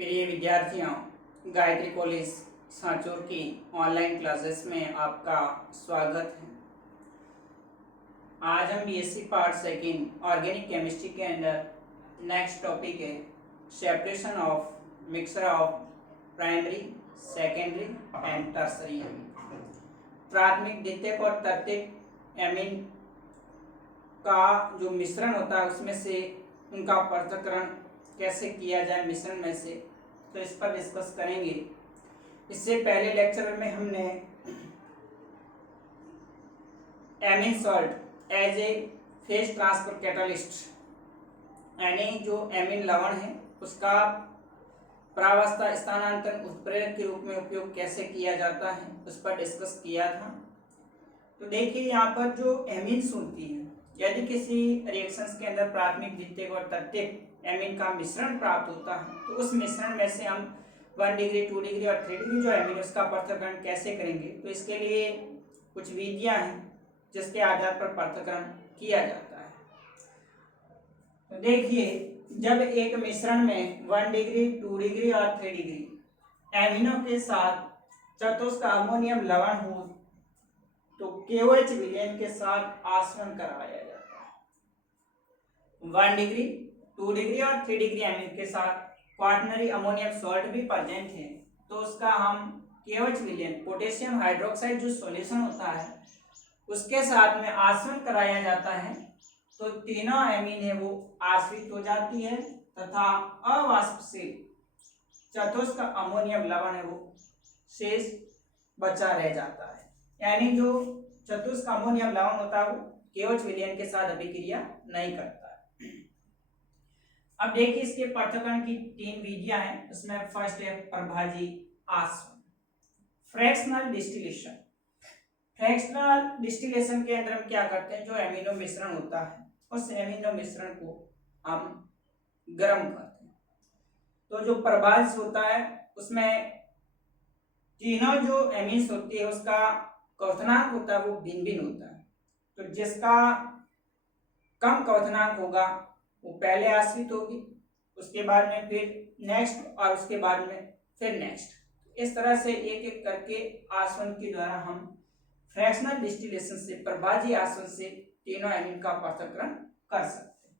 प्रिय विद्यार्थियों, गायत्री कॉलेज सांचौर की ऑनलाइन क्लासेस में आपका स्वागत है। आज हम BSc part second organic chemistry के अंदर नेक्स्ट टॉपिक है separation of mixture of primary, secondary and tertiary amine. प्राथमिक, द्वितीयक और तृतीयक एमीन का जो मिश्रण होता है उसमें से उनका पृथक्करण कैसे किया जाए मिश्रण में से, तो इस पर डिस्कस करेंगे। इससे पहले लेक्चर में हमने amine salt as a phase transfer catalyst यानी जो एमीन लवण है उसका प्रावस्था स्थानांतरण उत्प्रेरक के रूप में उपयोग कैसे किया जाता है उस पर डिस्कस किया था। तो देखिए यहाँ पर जो एमीन्स होती है, यदि किसी रिएक्शंस के अंदर प्राथमिक, द्वितीयक और तृतीयक एमीन का मिश्रण प्राप्त होता है तो उस मिश्रण में से हम 1 डिग्री, 2 डिग्री और 3 डिग्री जो एमीन उसका पृथक्करण कैसे करेंगे, तो इसके लिए कुछ विधियां हैं जिसके आधार पर पृथक्करण किया जाता है। तो देखिए, जब एक मिश्रण में 1 डिग्री, 2 डिग्री और 3 डिग्री एमीनों के साथ चतुष्क अमोनियम लवण हो तो KOH विलयन के साथ आसवन कराया जाता है। 1 डिग्री, 2 डिग्री और 3 डिग्री एमीन के साथ क्वाaternary अमोनियम सॉल्ट भी प्रेजेंट है तो उसका हम KOH विलयन पोटेशियम हाइड्रोक्साइड जो सॉल्यूशन होता है उसके साथ में आसवन कराया जाता है तो तीनों एमीन है वो आश्रित हो जाती है तथा अवाष्पशील चतुष्क अमोनियम लवण है वो शेष बचा रह जाता है। यानी जो चतुष्क अमोनियम लवण होता है वो KOH विलयन के साथ अभिक्रिया नहीं करता है। अब देखिए इसके पृथक्करण की 3 विधियां हैं। उसमें फर्स्ट है प्रभाजी आसवन, फ्रैक्शनल डिस्टिलेशन। फ्रैक्शनल डिस्टिलेशन के अंदर हम क्या करते हैं, जो एमिनो मिश्रण होता है उस एमिनो मिश्रण को हम गर्म करते हैं। तो जो प्रभाज होता है उसमें तीनों जो एमीन्स होती है उसका क्वथनांक होता है वो भिन्न भिन्न होता है। तो जिसका कम क्वथनांक होगा वो पहले आश्रित होगी, उसके बाद में फिर नेक्स्ट और उसके बाद में फिर नेक्स्ट। इस तरह से एक एक करके आसवन के द्वारा हम फ्रैक्शनल डिस्टिलेशन से, प्रभाजी आसवन से तीनों एमीन का पृथक्करण कर सकते हैं।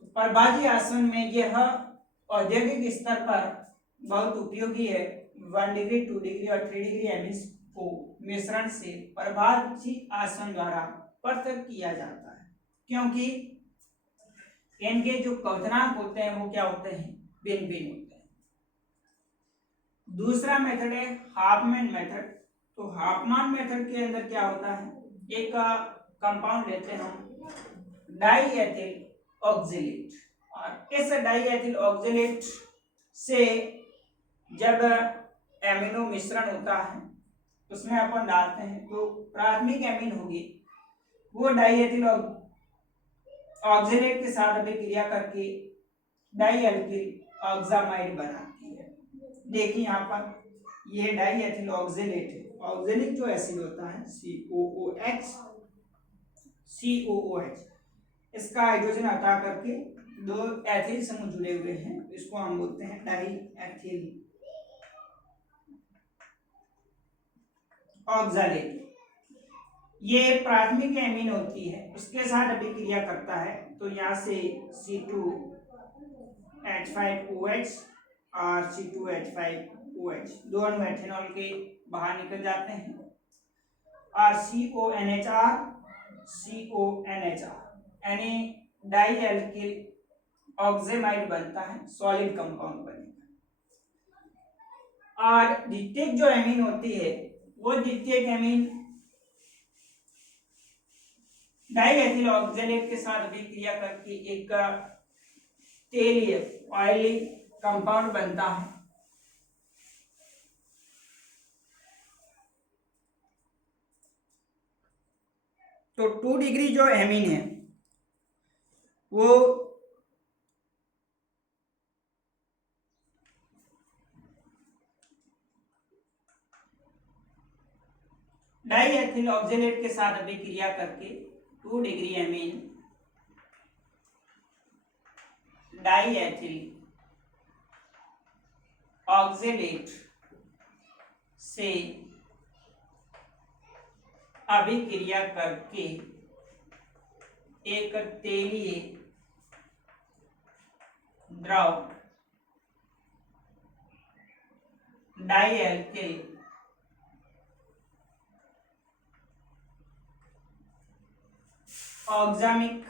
तो प्रभाजी आसवन में यह औद्योगिक स्तर पर बहुत उपयोगी है। 1 डिग्री, 2 डिग्री और 3 डिग्री एमीन्स को मिश्रण से प्रभाजी आसवन द्वारा पृथक किया जाता है, क्योंकि इनके जो क्वथनांक होते हैं वो क्या होते हैं, भिन्न भिन्न होते हैं। दूसरा मेथड है हाफमैन मेथड। तो हाफमैन मेथड के अंदर क्या होता है, एक कंपाउंड लेते हैं हम डाईएथिल ऑक्जेलेट और इस डाईएथिल ऑक्जेलेट से जब एमिनो मिश्रण होता है उसमें अपन डालते हैं तो प्राथमिक एमीन होगी वो डाईएथिल ऑक्जेलेट के साथ अभिक्रिया करके डाईएल्किल ऑक्सामाइड बनाती है। देखिए यहाँ पर ये डाईएथिल ऑक्जेलेट है, ऑक्जेलिक जो एसिड होता है COOH, इसका हाइड्रोजन हटा करके 2 एथिल समूह जुड़े हुए हैं, इसको हम बोलते हैं डाईएथिल ऑक्सालेट। ये प्राथमिक एमीन होती है, उसके साथ अभिक्रिया करता है तो यहाँ से C2H5OH और C2H5OH दोनों एथेनॉल के बाहर निकल जाते हैं और CONHR यानी डाईएल्किल ऑक्सामाइड बनता है, सॉलिड कंपाउंड बनेगा। और द्वितीयक जो एमीन होती है वो द्वितीयक एमीन डाईएथिल ऑक्जेलेट के साथ अभिक्रिया करके एक तेलीय ऑयली कंपाउंड बनता है। तो 2 डिग्री जो एमीन है वो डाईएथिल ऑक्जेलेट के साथ अभिक्रिया करके 2 डिग्री एमीन डाईएथिल ऑक्जेलेट से अभिक्रिया करके एक तेलीय द्रव डाइएल्किल ऑक्सामिक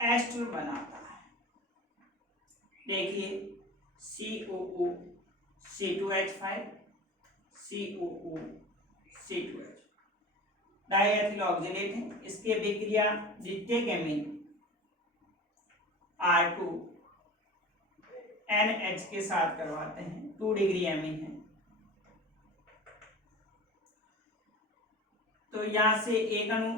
एस्टर बनाता है। देखिए COO C2H5 COO C2H diethyl oxalate है। इसकी अभिक्रिया द्वितीयक एमीन R2 NH के साथ करवाते हैं। 2 डिग्री एमीन है। तो यहां से एक अणु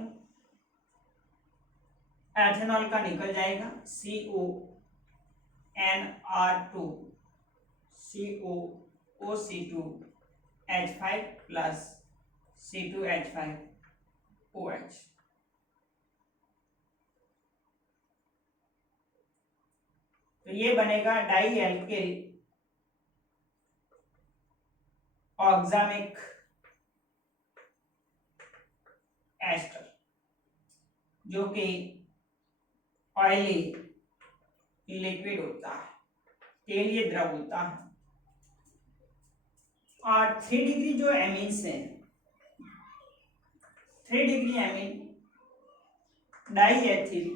एथेनॉल का निकल जाएगा CONR2 COOC2H5 प्लस C2H5OH। तो ये बनेगा डाइएल्किल ऑक्सामिक एस्टर, जो कि ऑयली लिक्विड होता है, तेलीय द्रव होता है। और 3 डिग्री जो एमीन्स हैं, 3 डिग्री एमीन डाइएथिल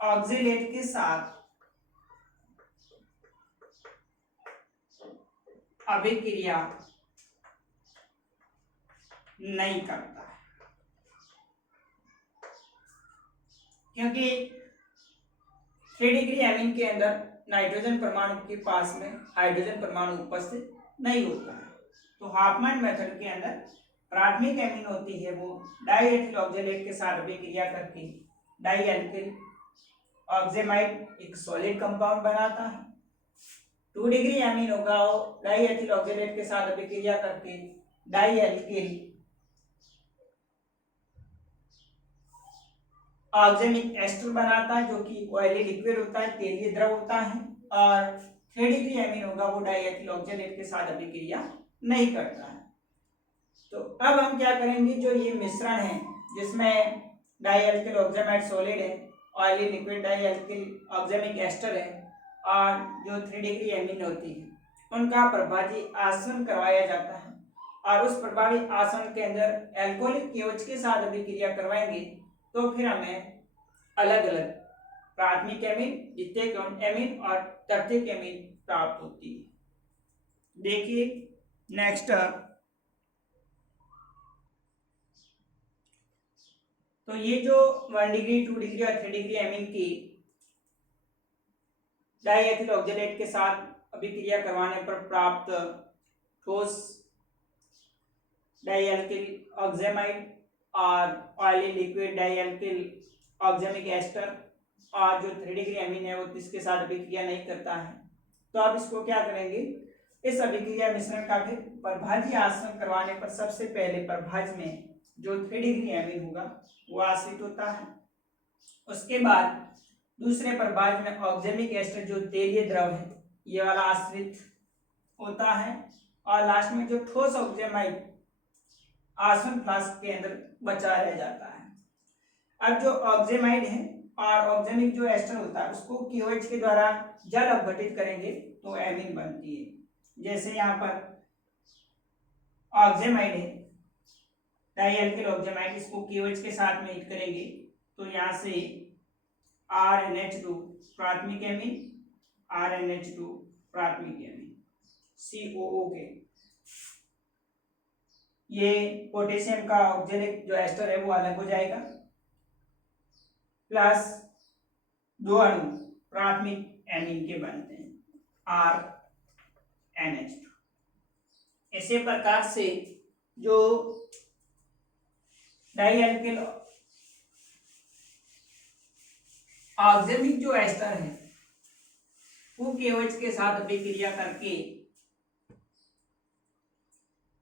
ऑक्जेलेट के साथ अभिक्रिया नहीं करता है, क्योंकि 3 डिग्री एमीन के अंदर नाइट्रोजन परमाणु के पास में हाइड्रोजन परमाणु उपस्थित नहीं होता है। तो हाफमैन मेथड के अंदर प्राथमिक एमीन होती है वो डाइएथिल ऑक्जेलेट के साथ अभिक्रिया करके डाइएल्किल ऑक्जेमाइड एक सॉलिड कंपाउंड बनाता है। 2 डिग्री एमीन होगा वो डाइएथिल ऑक्जेलेट के साथ अभिक्रिया करके डाइएल्किल ऑक्जेमिक एस्टर बनाता है, जो कि ऑयली लिक्विड होता है, तेलीय द्रव होता है। और 3 डिग्री एमीन होगा वो डाइएथिल ऑक्जेलेट के साथ अभिक्रिया नहीं करता है। तो अब हम क्या करेंगे, जो ये मिश्रण है जिसमें डाइएल्किल ऑक्जेमाइड सॉलिड है, ऑयली लिक्विड डाइएल्किल ऑक्जेमिक एस्टर है, और जो 3 डिग्री एमीन होती है, उनका प्रभावी आसवन करवाया जाता है। और उस प्रभावी आसवन के अंदर एल्कोहलिक KOH के साथ अभिक्रिया करवाएंगे तो फिर हमें अलग अलग प्राथमिक एमीन, द्वितीयक एमीन और तृतीयक एमीन प्राप्त होती है। देखिए नेक्स्ट, तो ये जो 1 डिग्री 2 डिग्री और 3 डिग्री एमीन की डाइएथिल ऑक्जेलेट के साथ अभिक्रिया करवाने पर प्राप्त ठोस डाइएल्किल ऑक्जेमाइड और ऑयली लिक्विड डाइएल्किल ऑक्जेमिक एस्टर, और जो 3 डिग्री एमीन है वो इसके साथ अभिक्रिया नहीं करता है। तो आप इसको क्या करेंगे, इस अभिक्रिया मिश्रण का फिर प्रभाजी आसवन करवाने पर सबसे पहले प्रभाज में जो 3 डिग्री एमीन होगा वो आश्रित होता है। उसके बाद दूसरे प्रभाज में ऑक्जेमिक एस्टर जो तेलीय द्रव है ये वाला आश्रित होता है। और लास्ट में जो ठोस ऑक्जेमाइड आसवन फ्लास्क के अंदर बचा रह जाता है। अब जो ऑक्जेमाइड है और ऑक्जेमिक जो एस्टर होता है उसको KOH के द्वारा जल अपघटित करेंगे तो एमीन बनती है। जैसे यहाँ पर ऑक्जेमाइड है, डाइएल्किल ऑक्जेमाइड, इसको KOH के साथ में हिट करेंगे तो यहाँ से RNH2 प्राथमिक एमीन, RNH2 प्राथमिक एमीन, COO के ये पोटेशियम का ऑक्जेलिक जो एस्टर है वो अलग हो जाएगा, प्लस 2 अणु प्राथमिक एमीन के बनते हैं RNH2। इसी प्रकार से जो डाइएल्किल ऑक्जेमिक जो एस्टर है वो KOH के साथ अभिक्रिया करके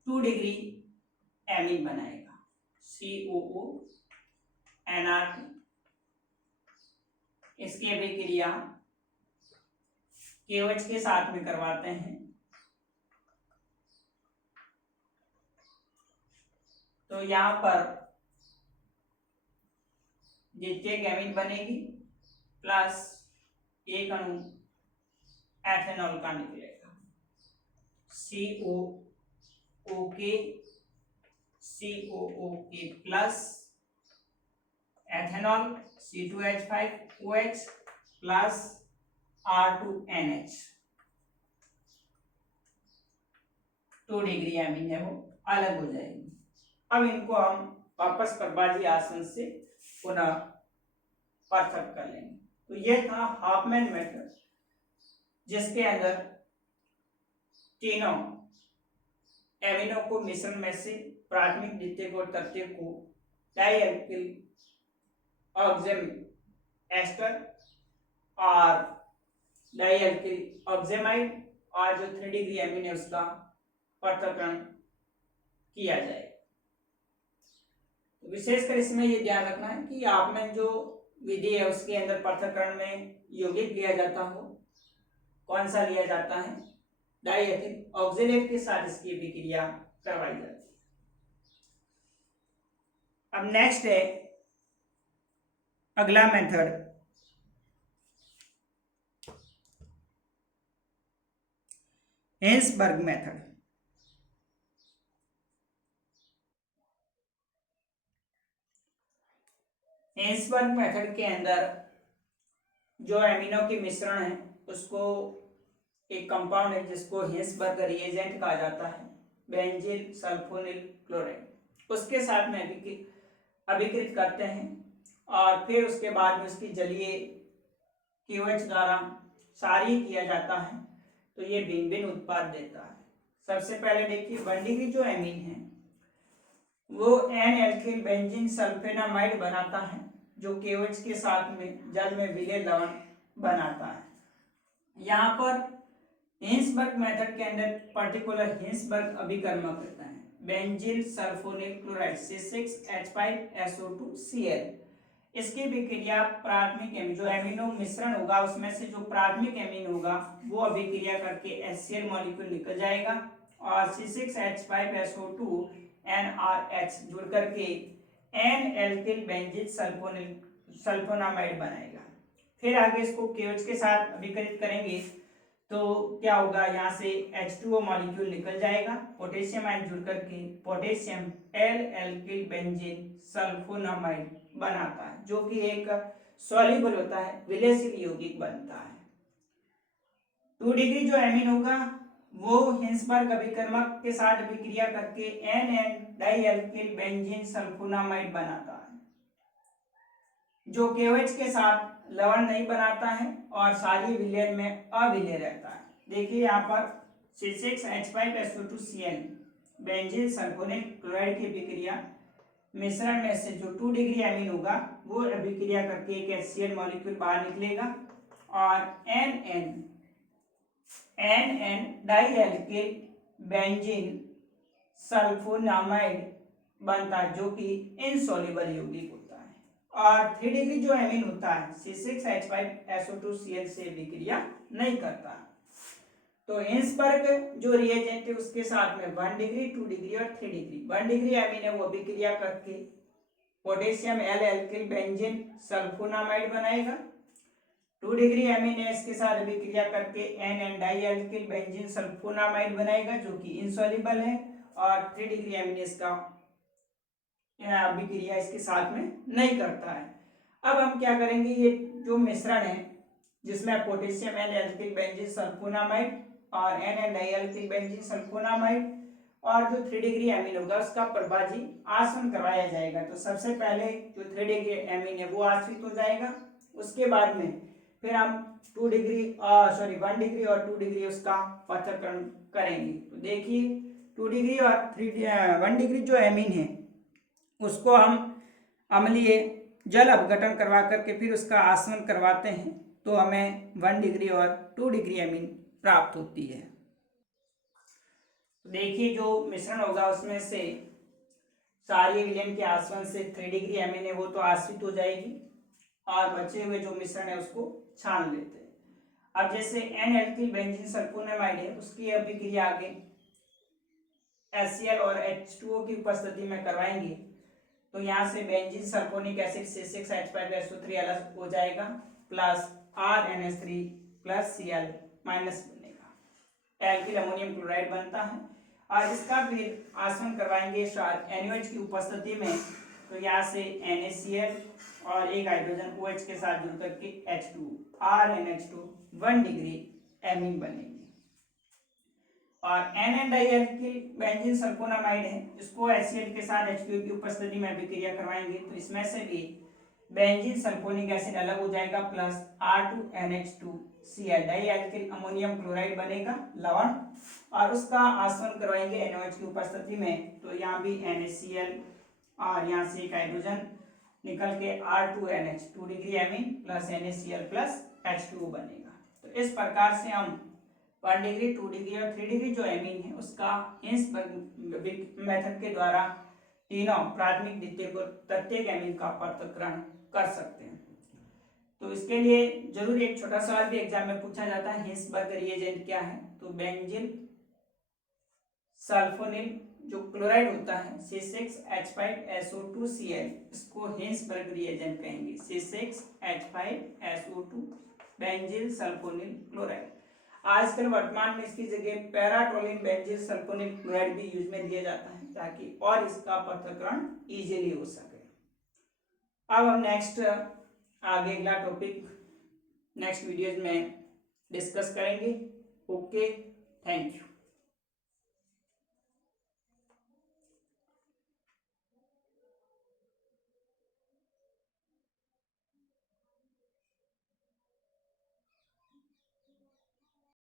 2 डिग्री एमीन बनाएगा, COO NR2 इसकी अभिक्रिया KOH के साथ में करवाते हैं तो यहाँ पर द्वितीय गैमीन बनेगी प्लस एक अणु एथेनॉल का निकलेगा COOK plus ethanol C2H5OH plus R2NH 2 degree amine है वो अलग हो जाएगी। अब इनको हम वापस प्रभाजी आसन से पुनः पृथक कर लेंगे। तो ये था हाफमैन मेथड जिसके अंदर तीनों एमिनो को मिश्रण में से प्राथमिक द्वितीयक और तृतीयक को डाइएल्किल ऑक्जेम एस्टर और डाइएल्किल ऑक्जेमाइड और जो 3 डिग्री एमीन है उसका पृथक्करण किया जाए। तो विशेषकर इसमें ये ध्यान रखना है कि आप में जो विधि है उसके अंदर पृथक्करण में यौगिक लिया जाता हो, कौन सा लिया जाता है, डाइएथिल ऑक्जेलेट के साथ इसकी अभिक्रिया करवाई जाती है। अब नेक्स्ट है अगला method Hinsberg method. Hinsberg method के अंदर जो एमिनो के मिश्रण है उसको एक कंपाउंड है जिसको हेंसबर्ग रिएजेंट कहा जाता है, बेंजील सल्फोनिल क्लोराइड, उसके साथ में अभिकृत करते हैं और फिर उसके बाद में उसकी जलीय KOH द्वारा क्षारीय किया जाता है तो ये भिन्न भिन्न उत्पाद देता है। सबसे पहले देखिए 1 डिग्री जो एमीन है वो N-एल्किल बेंजीन सल्फेनामाइड बनाता है जो KOH के साथ में जल में विलय लवण बनाता है। यहाँ पर हिंसबर्ग मेथड के अंदर पर्टिकुलर हिंसबर्ग अभिकर्मक रहता है बेंजील सल्फोनिल क्लोराइड C6H5SO2Cl। इसकी विक्रिया प्राथमिक एमीन जो एमिनो मिश्रण होगा उसमें से जो प्राथमिक एमीन होगा वो अभिक्रिया करके HCl मॉलिक्यूल निकल जाएगा और C6H5SO2 NRH जुड़ करके N-एल्किल बेंजील सल्फोनामाइड बनाएगा। फिर आगे इसको KOH के साथ अभिकरित करेंगे तो क्या होगा, यहाँ से H2O मॉलिक्यूल निकल जाएगा, पोटेशियम आयन जुड़ करके पोटेशियम L-एल्किल बेंजीन सल्फोनामाइड बनाता है जो कि एक सॉल्युबल होता है, विलयशील यौगिक बनता है। 2 डिग्री जो एमीन होगा वो हिंसबर्ग अभिकर्मक के साथ अभिक्रिया करके NN डाइएल्किल बेंजीन सल्फोनामाइड बनाता है जो KOH के साथ लवण नहीं बनाता है और क्षारीय विलयन में अविलय रहता है। देखिए यहाँ पर C6H5SO2Cl बेंजीन सल्फोनिल क्लोराइड की अभिक्रिया मिश्रण में से जो 2 डिग्री एमीन होगा वो अभिक्रिया करके एक HCl मॉलिक्यूल बाहर निकलेगा और NN डाइएल्किल बेंजीन सल्फोनामाइड बनता है जो कि इनसॉल्युबल यौगिक होता है। और 3 डिग्री जो एमीन होता है C6H5SO2Cl से अभिक्रिया नहीं करता। तो हिंसबर्ग जो रिएजेंट है उसके साथ में 1 डिग्री 2 डिग्री और 3 डिग्री 1 डिग्री एमीन है वो अभिक्रिया करके पोटेशियम L-एल्किल बेंजीन सल्फोनामाइड बनाएगा। 2 डिग्री एमीन है इसके साथ अभिक्रिया करके NN डाइएल्किल बेंजीन सल्फोनामाइड बनाएगा जो कि इनसॉल्युबल है और 3 डिग्री एमीन इसका अभिक्रिया इसके साथ में नहीं करता है। अब हम क्या करेंगे, ये जो मिश्रण है जिसमें पोटेशियम L-एल्किल बेंजीन सल्फोनामाइड और NN डाइएल्किल बेंजीन सल्फोनामाइड और जो 3 डिग्री एमीन होगा उसका प्रभाजी आसवन करवाया जाएगा। तो सबसे पहले जो 3 डिग्री एमीन है वो आश्रित हो जाएगा, उसके बाद में फिर हम 1 डिग्री और 2 डिग्री उसका पृथक्करण करेंगे। तो देखिए 2 डिग्री और 1 डिग्री जो एमीन है उसको हम अम्लीय जल अपघटन करवा करके फिर उसका आसवन करवाते हैं तो हमें 1 डिग्री और 2 डिग्री एमीन प्राप्त होती है। देखिए जो मिश्रण होगा उसमें से क्षारीय विलयन के आसवन से 3 डिग्री एमीन है वो तो आश्रित हो जाएगी और बचे हुए जो मिश्रण है उसको छान लेते हैं। अब जैसे एन एल्किल बेंजीन सल्फोनेमाइड है, उसकी अभिक्रिया आगे HCl और H2O की उपस्थिति में करवाएंगे तो यहाँ से बेंजीन सल्फोनिक एसिड C6H5SO3 अलग हो जाएगा plus RNH3 plus Cl minus बनेगा, एल्किल अमोनियम क्लोराइड बनता है। और इसका फिर आसवन करवाएंगे NaOH की उपस्थिति में तो यहाँ से NaCl और एक हाइड्रोजन OH के साथ जुड़ करके H2 RNH2 1 डिग्री एमीन बनेगी। और NN डाइएल्किल बेंजीन सल्फोनामाइड है, इसको HCl के साथ H2O की उपस्थिति में अभिक्रिया करवाएंगे तो इसमें से भी बेंजीन सल्फोनिक एसिड अलग हो जाएगा प्लस R2NH2Cl डाइएल्किल अमोनियम क्लोराइड बनेगा लवण, और उसका आसवन करवाएंगे NaOH की उपस्थिति में तो यहाँ भी NaCl और यहाँ से एक हाइड्रोजन निकल के R2NH 2 degree amine plus NaCl plus H2O बनेगा। तो इस प्रकार से हम 1 डिग्री 2 डिग्री और 3 डिग्री जो एमीन है उसका हिंसबर्ग मेथड के द्वारा तीनों प्राथमिक द्वितीयक और तृतीयक एमीन का पृथक्करण कर सकते हैं। तो इसके लिए जरूर एक छोटा सवाल भी एग्जाम में पूछा जाता है, हिंसबर्ग रिएजेंट क्या है? तो बेंजीन सल्फोनिल जो क्लोराइड होता है C6H5SO2Cl, इसको हिंसबर्ग रिएजेंट कहेंगे। C6H5SO2 benzene sulphonyl chloride. आजकल वर्तमान में इसकी जगह पैराटोलिन बेंजीन सल्फोनिल क्लोराइड भी यूज में दिया जाता है ताकि और इसका पृथक्करण इजीली हो सके। अब हम नेक्स्ट आगे अगला टॉपिक नेक्स्ट वीडियोज में डिस्कस करेंगे। Okay, thank you.